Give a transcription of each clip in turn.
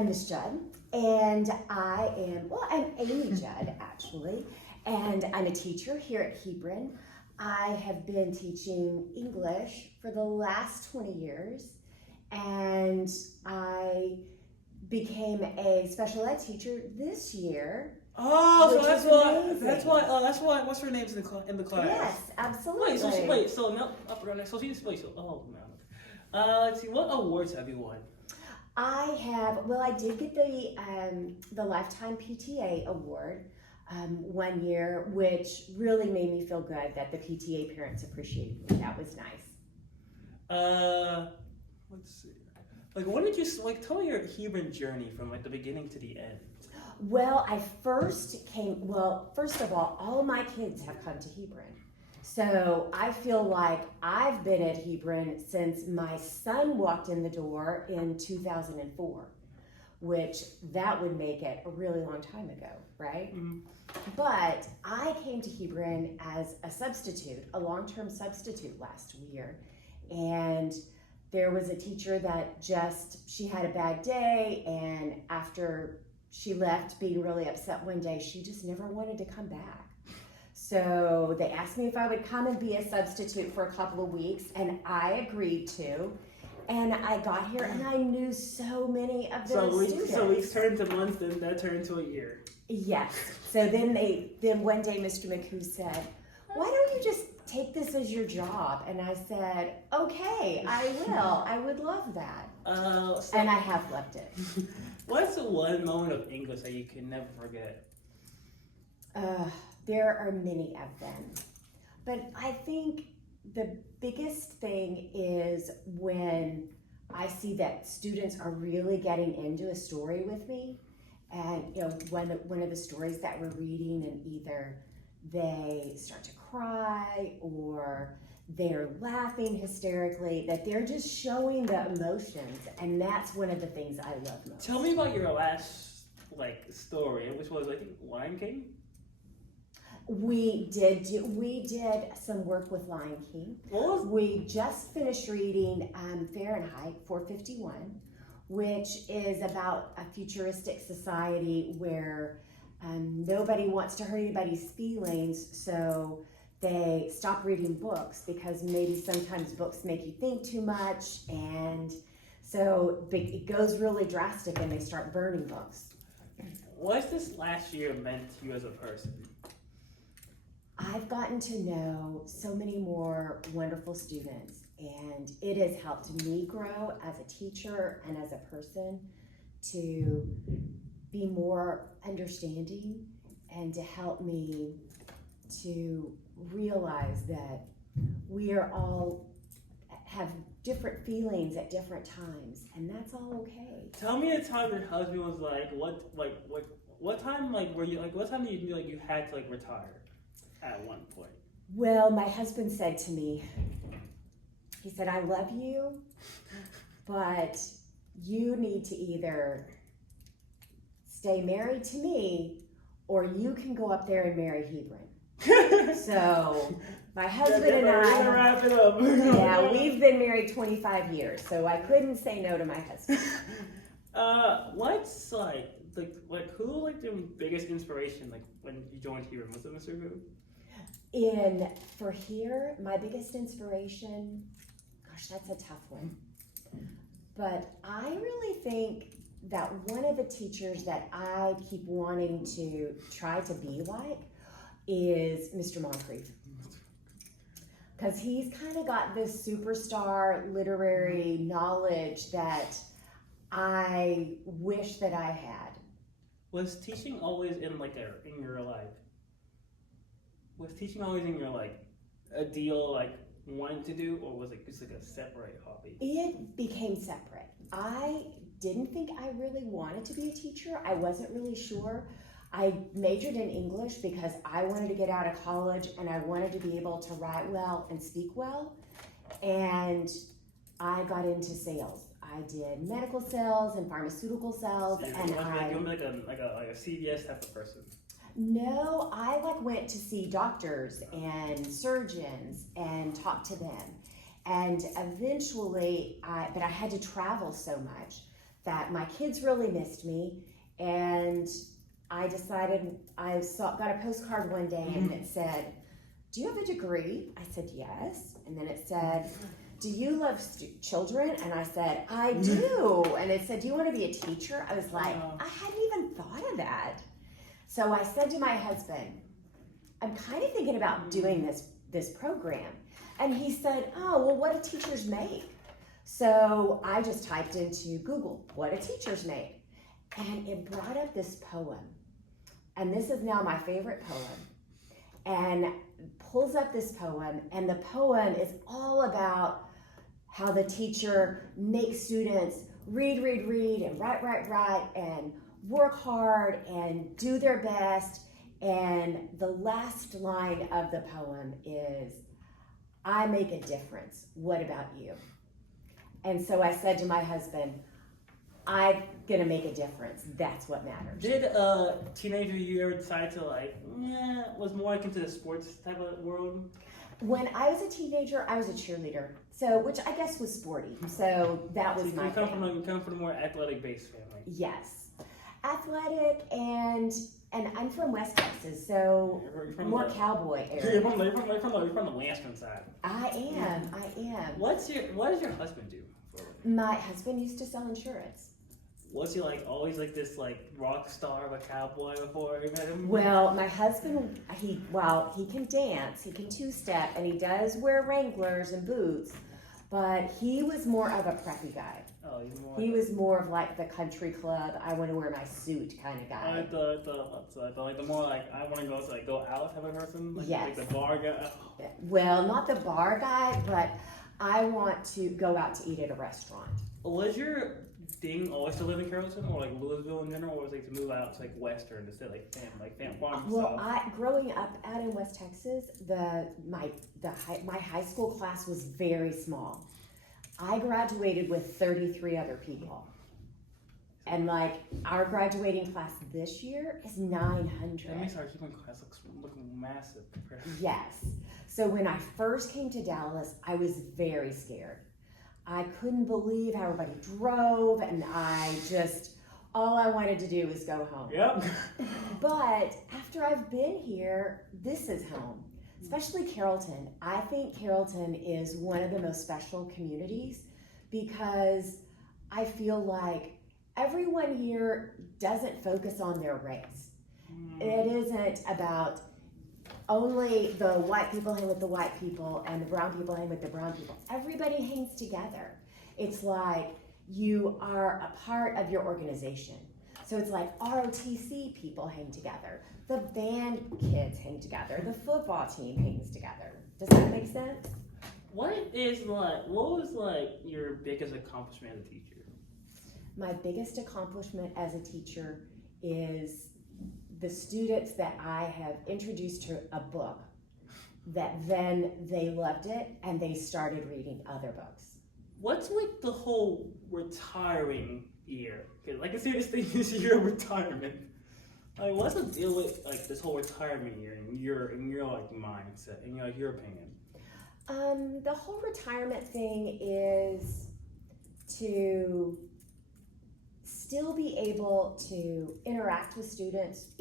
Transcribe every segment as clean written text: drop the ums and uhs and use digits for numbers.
I'm Miss Judd, and I'm Amy Judd, actually, and I'm a teacher here at Hebron. I have been teaching English for the last 20 years, and I became a special ed teacher this year. Oh, so that's why. amazing. That's why. What's her name's in the class? Yes, absolutely. So no, oh man. Let's see. What awards have you won? I did get the Lifetime PTA Award 1 year, which really made me feel good that the PTA parents appreciated me. That was nice. Let's see. When did you tell me your Hebron journey from the beginning to the end? Well, first of all my kids have come to Hebron. So I feel like I've been at Hebron since my son walked in the door in 2004, which that would make it a really long time ago, right? Mm-hmm. But I came to Hebron as a long-term substitute last year, and there was a teacher that she had a bad day, and after she left being really upset one day, she just never wanted to come back. So they asked me if I would come and be a substitute for a couple of weeks, and I agreed to. And I got here, and I knew so many of those students. So weeks turned to months, then that turned to a year. Yes. So then one day Mr. McHugh said, "Why don't you just take this as your job?" And I said, "Okay, I will. I would love that." And I have loved it. What's the one moment of English that you can never forget? There are many of them. But I think the biggest thing is when I see that students are really getting into a story with me. And one of the stories that we're reading, and either they start to cry or they're laughing hysterically, that they're just showing the emotions, and that's one of the things I love most. Tell me about your last story, which was Lion King. We did some work with Lion King. We just finished reading Fahrenheit 451, which is about a futuristic society where nobody wants to hurt anybody's feelings, so they stop reading books because maybe sometimes books make you think too much, and so it goes really drastic and they start burning books. What's this last year meant to you as a person? I've gotten to know so many more wonderful students, and it has helped me grow as a teacher and as a person to be more understanding and to help me to realize that we are all have different feelings at different times, and that's all okay. Tell me a time your husband was what time were you what time did you you had to retire at one point? Well, my husband said to me, he said, "I love you, but you need to either stay married to me or you can go up there and marry Hebron." So my husband and I, wrap it up. Yeah, we've been married 25 years, so I couldn't say no to my husband. What's who your biggest inspiration when you joined Hebron? Was it Mr. Who? For here, my biggest inspiration, gosh, that's a tough one. But I really think that one of the teachers that I keep wanting to try to be like is Mr. Moncrief. Because he's kind of got this superstar literary knowledge that I wish that I had. Was teaching always in your life? Was teaching always in your a deal wanting to do, or was it just a separate hobby? It became separate. I didn't think I really wanted to be a teacher. I wasn't really sure. I majored in English because I wanted to get out of college and I wanted to be able to write well and speak well. And I got into sales. I did medical sales and pharmaceutical sales, You're like a CVS type of person. No, I went to see doctors and surgeons and talk to them. And eventually, but I had to travel so much that my kids really missed me, and I decided got a postcard one day and it said, "Do you have a degree?" I said, "Yes." And then it said, "Do you love children?" And I said, "I do." And it said, "Do you want to be a teacher?" I was like, I hadn't even thought of that. So I said to my husband, "I'm kind of thinking about doing this program." And he said, "Oh, well, what do teachers make?" So I just typed into Google, "What do teachers make?" And it brought up this poem. And this is now my favorite poem. And pulls up this poem, and the poem is all about how the teacher makes students read, and write, and work hard and do their best. And the last line of the poem is, "I make a difference. What about you?" And so I said to my husband, "I'm gonna make a difference. That's what matters." Did teenager you ever decide to was more like into the sports type of world? When I was a teenager, I was a cheerleader, so which I guess was sporty. So that was my thing. You come from a more athletic based family. Yes, athletic, and I'm from West Texas, so You're from more the, cowboy You're area. from the western side. I am. What does your husband do? My husband used to sell insurance. Was he always this rock star of a cowboy before you met him? Well, my husband, he can dance, he can two-step, and he does wear Wranglers and boots, but he was more of a preppy guy. Oh, he was more of the country club, I want to wear my suit kind of guy. The more I want to go out type of person? Yes. Like the bar guy? Well, not the bar guy, but I want to go out to eat at a restaurant. Was your thing always to live in Carrollton or Louisville in general, or was it to move out to Western to stay Fan Farm? Well, growing up out in West Texas, my high school class was very small. I graduated with 33 other people, and our graduating class this year is 900. That makes our human class look massive compared. Yes. So when I first came to Dallas, I was very scared. I couldn't believe how everybody drove, and all I wanted to do was go home. Yep. But after I've been here, this is home, especially Carrollton. I think Carrollton is one of the most special communities because I feel like everyone here doesn't focus on their race. It isn't about only the white people hang with the white people and the brown people hang with the brown people. Everybody hangs together. It's like you are a part of your organization. So it's like ROTC people hang together. The band kids hang together. The football team hangs together. Does that make sense? What was your biggest accomplishment as a teacher? My biggest accomplishment as a teacher is the students that I have introduced to a book that then they loved it and they started reading other books. What's the whole retiring year? Because I see this thing this year of retirement. What's the deal with this whole retirement year in your mindset, in your opinion? The whole retirement thing is to still be able to interact with students.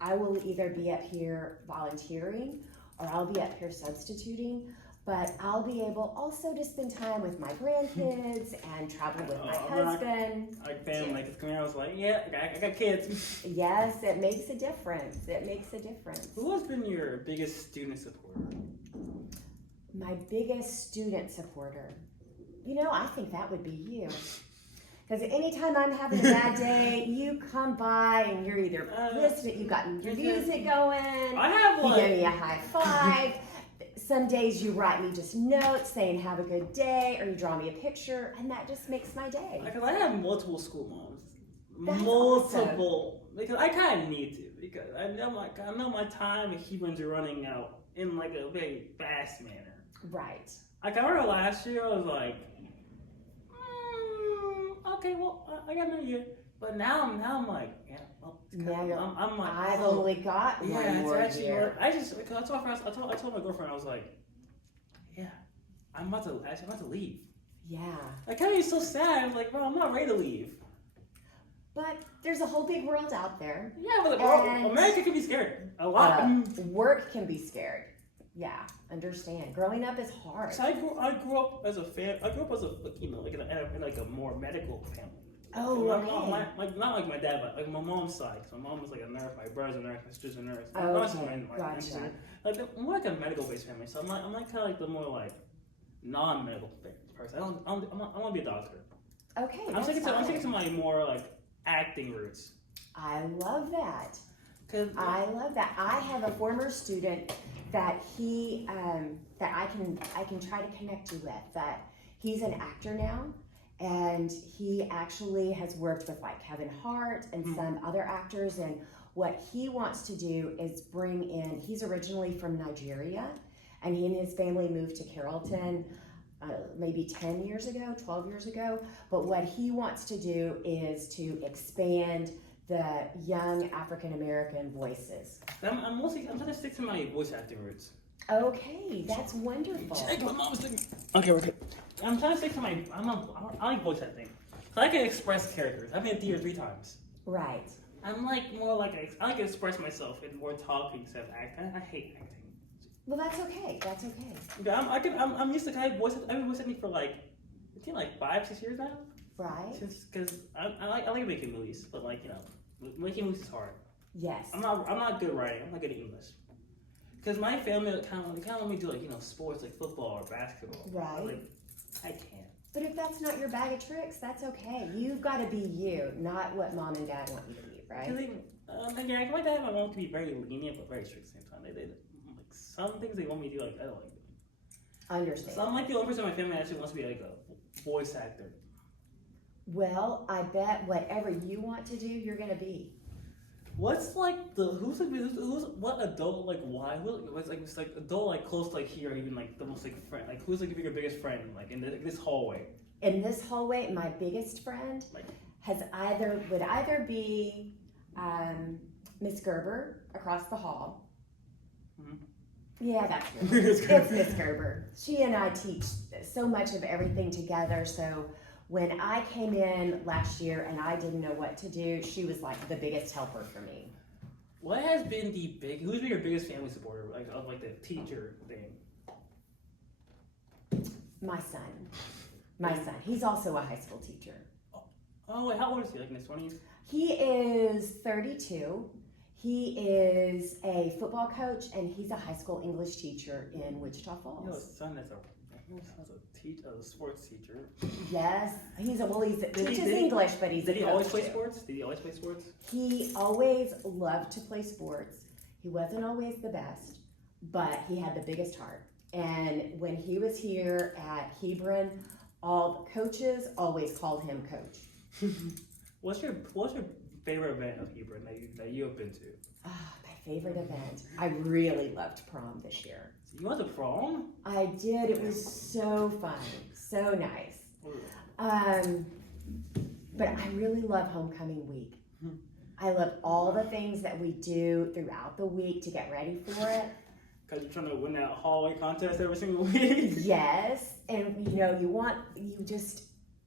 I will either be up here volunteering or I'll be up here substituting, but I'll be able also to spend time with my grandkids and travel with my husband. Family, because I was I got kids. Yes, it makes a difference. It makes a difference. Who has been your biggest student supporter? My biggest student supporter? I think that would be you. Because anytime I'm having a bad day, you come by and you're either listening, you got your music going, I have you give me a high five. Some days you write me just notes saying have a good day, or you draw me a picture, and that just makes my day. Because I have multiple school moms. That's Multiple. Awesome. Because I kind of need to. Because I know my time and humans are running out in a very fast manner. Right. I remember last year I was okay, well, I got another year. But now I'm I've only got one more year. I told my girlfriend, I was I'm about to leave. Yeah. I kind of be so sad. I was bro, I'm not ready to leave. But there's a whole big world out there. Yeah, but And- America can be scared a lot. Work can be scared. Yeah, understand. Growing up is hard. So I grew up as a fan. I grew up as a in a more medical family. Oh, my okay. mom, not like my dad, but like my mom's side. 'Cause my mom was like a nurse. My brother's a nurse. My sister's a nurse. Oh, My okay. Gotcha. Like more like a medical based family. So I'm like kind of like the more like non-medical person. I want to be a doctor. Okay, I'm sticking fine. to my more like acting roots. I love that. 'Cause I love that. I have a former student that he that I can try to connect you with. That he's an actor now, and he actually has worked with like Kevin Hart and some other actors. And what he wants to do is bring in. He's originally from Nigeria, and he and his family moved to Carrollton. Maybe 10 years ago, 12 years ago. But what he wants to do is to expand the young African American voices. I'm trying to stick to my voice acting roots. Okay, that's wonderful. My mom's thinking. Okay, we're good. I'm trying to stick to my. I like voice acting. So I can express characters. I've been in theater 3 times. Right. I'm like more like I like to express myself in more talking instead of acting. I hate acting. Well, that's okay. That's okay. Yeah, I'm used to kind of voice. I've been voice acting for like I think like 5-6 years now. Right. Because I like making movies, but like making movies is hard. Yes. I'm not good at writing. I'm not good at English. Because my family kind of want me to do like sports like football or basketball. Right. I can't. But if that's not your bag of tricks, that's okay. You've got to be you, not what mom and dad want you to be, right? My dad and my mom can be very lenient but very strict at the same time. They like some things they want me to do, like I don't like doing. Understand. So I'm like the only person in my family that actually wants to be like a voice actor. Well, I bet whatever you want to do, you're going to be. What's like who's what adult like why what's like it's like adult like close to like here, even like the most like friend, like who's like your biggest friend like in this hallway? In this hallway, my biggest friend Like would either be Miss Gerber across the hall. Mhm. Yeah, that's good. It's Miss Gerber. She and I teach so much of everything together. So when I came in last year and I didn't know what to do, she was like the biggest helper for me. What has been who's been your biggest family supporter like of like the teacher thing? My son. My son. He's also a high school teacher. Oh wait, how old is he? Like in his 20s? He is 32. He is a football coach and he's a high school English teacher in Wichita Falls. You know, his son is a sports teacher. Yes, he teaches he- English, but he's Did a he always coach play too. sports? Did he always play sports? He always loved to play sports. He wasn't always the best, but he had the biggest heart. And when he was here at Hebron, all the coaches always called him coach. What's your favorite event of Hebron that you have been to? My favorite event. I really loved prom this year. You went to prom? I did. It was so fun, so nice. But I really love homecoming week. I love all the things that we do throughout the week to get ready for it. Because you're trying to win that hallway contest every single week. Yes, and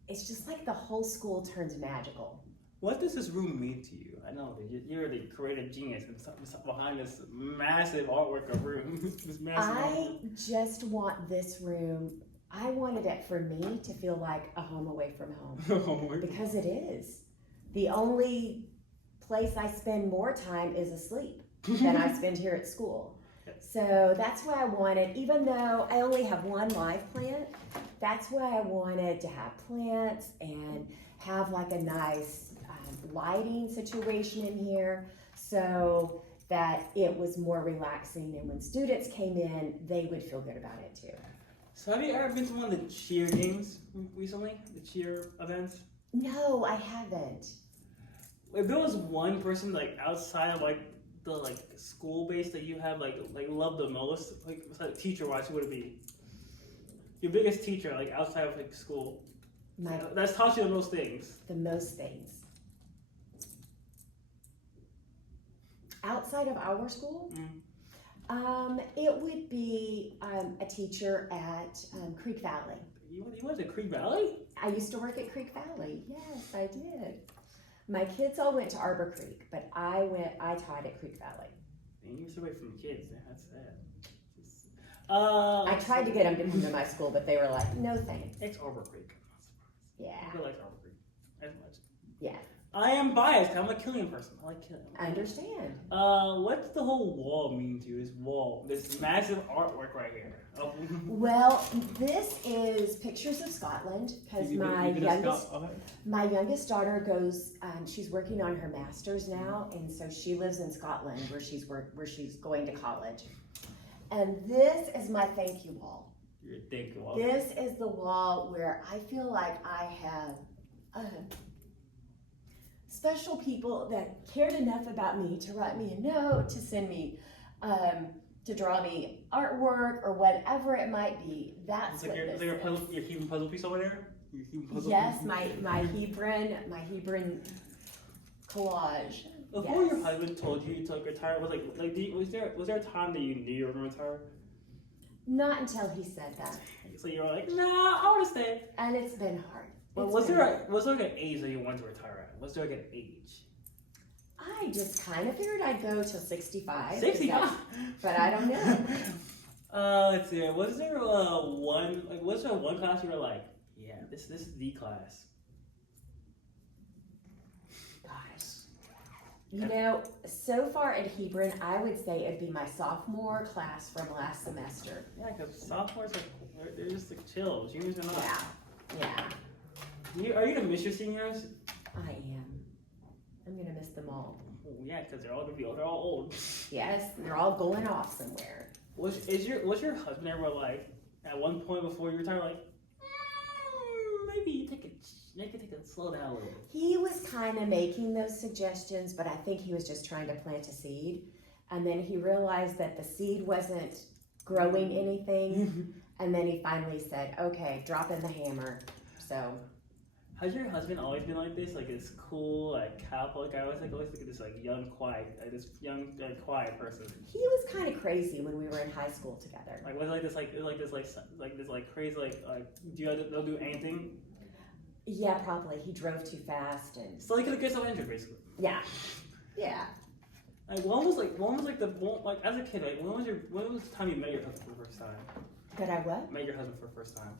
it's just like the whole school turns magical. What does this room mean to you? I know that you're the creative genius and something behind this massive artwork of room. This massive artwork. Just want this room. I wanted it for me to feel like a home away from home. Because it is. The only place I spend more time is asleep than I spend here at school. So that's why I wanted, even though I only have one live plant, that's why I wanted to have plants and have like a nice lighting situation in here so that it was more relaxing, and when students came in, they would feel good about it too. So have you ever been to one of the cheer games recently? The cheer events? No, I haven't. If there was one person like outside of like the like school base that you have like love the most, like teacher wise, who would it be? Your biggest teacher, like outside of like school. That's taught you the most things. The most things. Outside of our school? It would be a teacher at Creek Valley. You went to Creek Valley? I used to work at Creek Valley. Yes, I did. My kids all went to Arbor Creek, but I taught at Creek Valley. And you're away from the kids. That's sad. I tried to get them to come to my school, but they were like, no thanks. It's Arbor Creek. Yeah. I like Arbor Creek as much. Yeah. I am biased. I'm a Killian person. I like Killian. I understand. What's the whole wall mean to you? This wall, this massive artwork right here. Oh. Well, this is pictures of Scotland because my youngest daughter goes. She's working on her master's now, and so she lives in Scotland where she's going to college. And this is my thank you wall. Your thank you wall. This is the wall where I feel like I have special people that cared enough about me to write me a note, to send me, to draw me artwork or whatever it might be. That's what this is. Your Hebrew puzzle piece over there? Yes, my Hebrew collage. Before your husband told you to retire, was there a time that you knew you were going to retire? Not until he said that. So you were like, nah, I want to stay. And it's been hard. Well, was there like an age that you wanted to retire at? Was there like an age? I just kind of figured I'd go till 65. 65? But I don't know. Let's see. Was there one class you were like, yeah, this is the class? You know, so far at Hebron, I would say it'd be my sophomore class from last semester. Yeah, because sophomores they're just like chill. Juniors are not. Yeah. Are you gonna miss your seniors? I am. I'm gonna miss them all. Oh, yeah, because they're all old. Yes, they're all going off somewhere. Was your husband ever like at one point before you retire like maybe take a slow down a little bit? He was kind of making those suggestions, but I think he was just trying to plant a seed. And then he realized that the seed wasn't growing anything. And then he finally said, okay, drop in the hammer. So. Has your husband always been like this? Like this cool, like cowboy guy? I always look at this like young, quiet, quiet person. He was kind of crazy when we were in high school together. Like was this crazy they'll do anything? Yeah, probably. He drove too fast and. So he could get so injured, basically. Yeah. Yeah. Like when was as a kid, like when was the time you met your husband for the first time? That I what? Met your husband for the first time.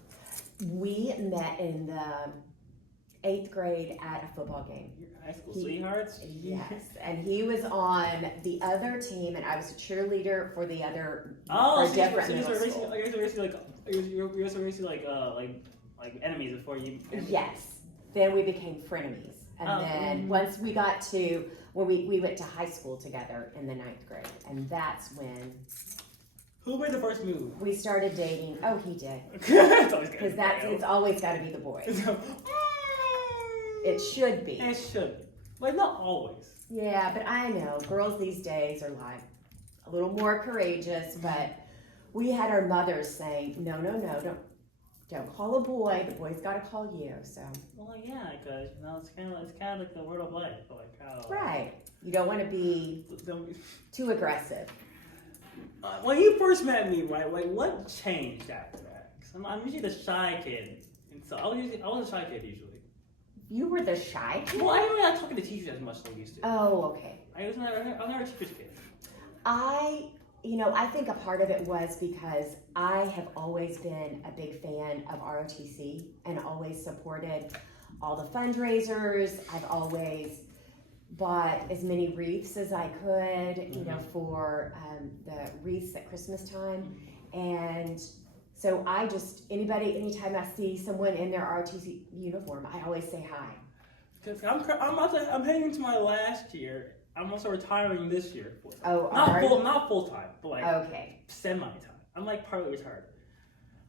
We met in the 8th grade at a football game. Your high school sweethearts? Yes, and he was on the other team, and I was a cheerleader for the other. Oh, for different middle school. You're basically like enemies before you. Yes. Then we became frenemies, and then once we got to when we went to high school together in the 9th grade, and that's when. Who made the first move? We started dating. Oh, he did. Because it's always got to be the boy. It should be. It should be. But not always. Yeah, but I know. Girls these days are like a little more courageous, but we had our mothers saying, no, don't call a boy. The boy's got to call you, so. Well, yeah, because, it's kind of like the word of life. Like how, right. You don't want to be too aggressive. When you first met me, right, like what changed after that? Because I'm usually the shy kid. And so I was a shy kid usually. You were the shy kid? Well, I didn't really like talking to teachers as much as I used to. Oh, okay. I was never a teacher's kid. I think a part of it was because I have always been a big fan of ROTC and always supported all the fundraisers. I've always bought as many wreaths as I could, for the wreaths at Christmas time. And so anytime I see someone in their ROTC uniform, I always say hi. Because I'm heading into my last year. I'm also retiring this year. Oh, not full time, but like semi-time. I'm like partly retired.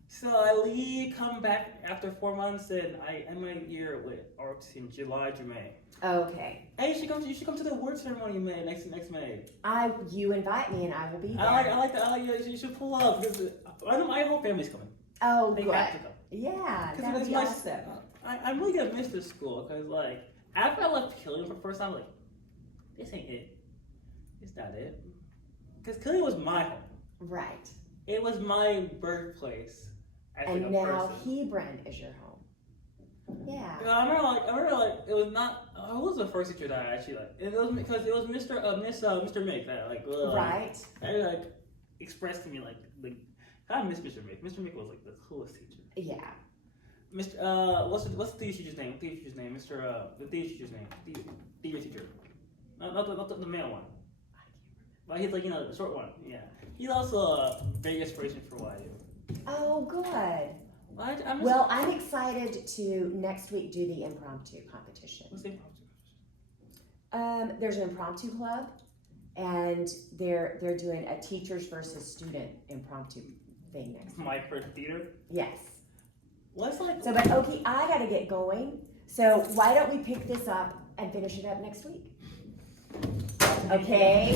So I leave, come back after 4 months, and I end my year with ROTC in July to May. Okay. Hey, you should come to the award ceremony in May, next May. You invite me and I will be there. I like that. You should pull up. My whole family's coming. Oh, they good. have to come. Yeah, that would be awesome. I'm really gonna miss this school because like after I left Killian for the first time, like this ain't it. It's not it. Because Killian was my home. Right. It was my birthplace. And now Hebron is your home. Yeah. I remember like it was not. Who was the first teacher that I actually like? It was because it was Mr. Mick that Right. that expressed to me I miss Mr. Mick. Mr. Mick was like the coolest teacher. Yeah. Mr. What's the theater teacher's name? Theater teacher's name. The theater teacher's name. Theater teacher. Not the male one. But he's like the short one. Yeah. He's also a big inspiration for what I do. Oh, good. Well, I'm excited to next week do the impromptu competition. What's the impromptu? There's an impromptu club, and they're doing a teachers versus student impromptu thing next week. My first theater. Yes. What's like? So, but Oki, I gotta get going. So why don't we pick this up and finish it up next week? Okay.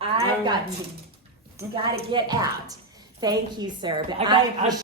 I've got to get out. Thank you, sir. But I appreciate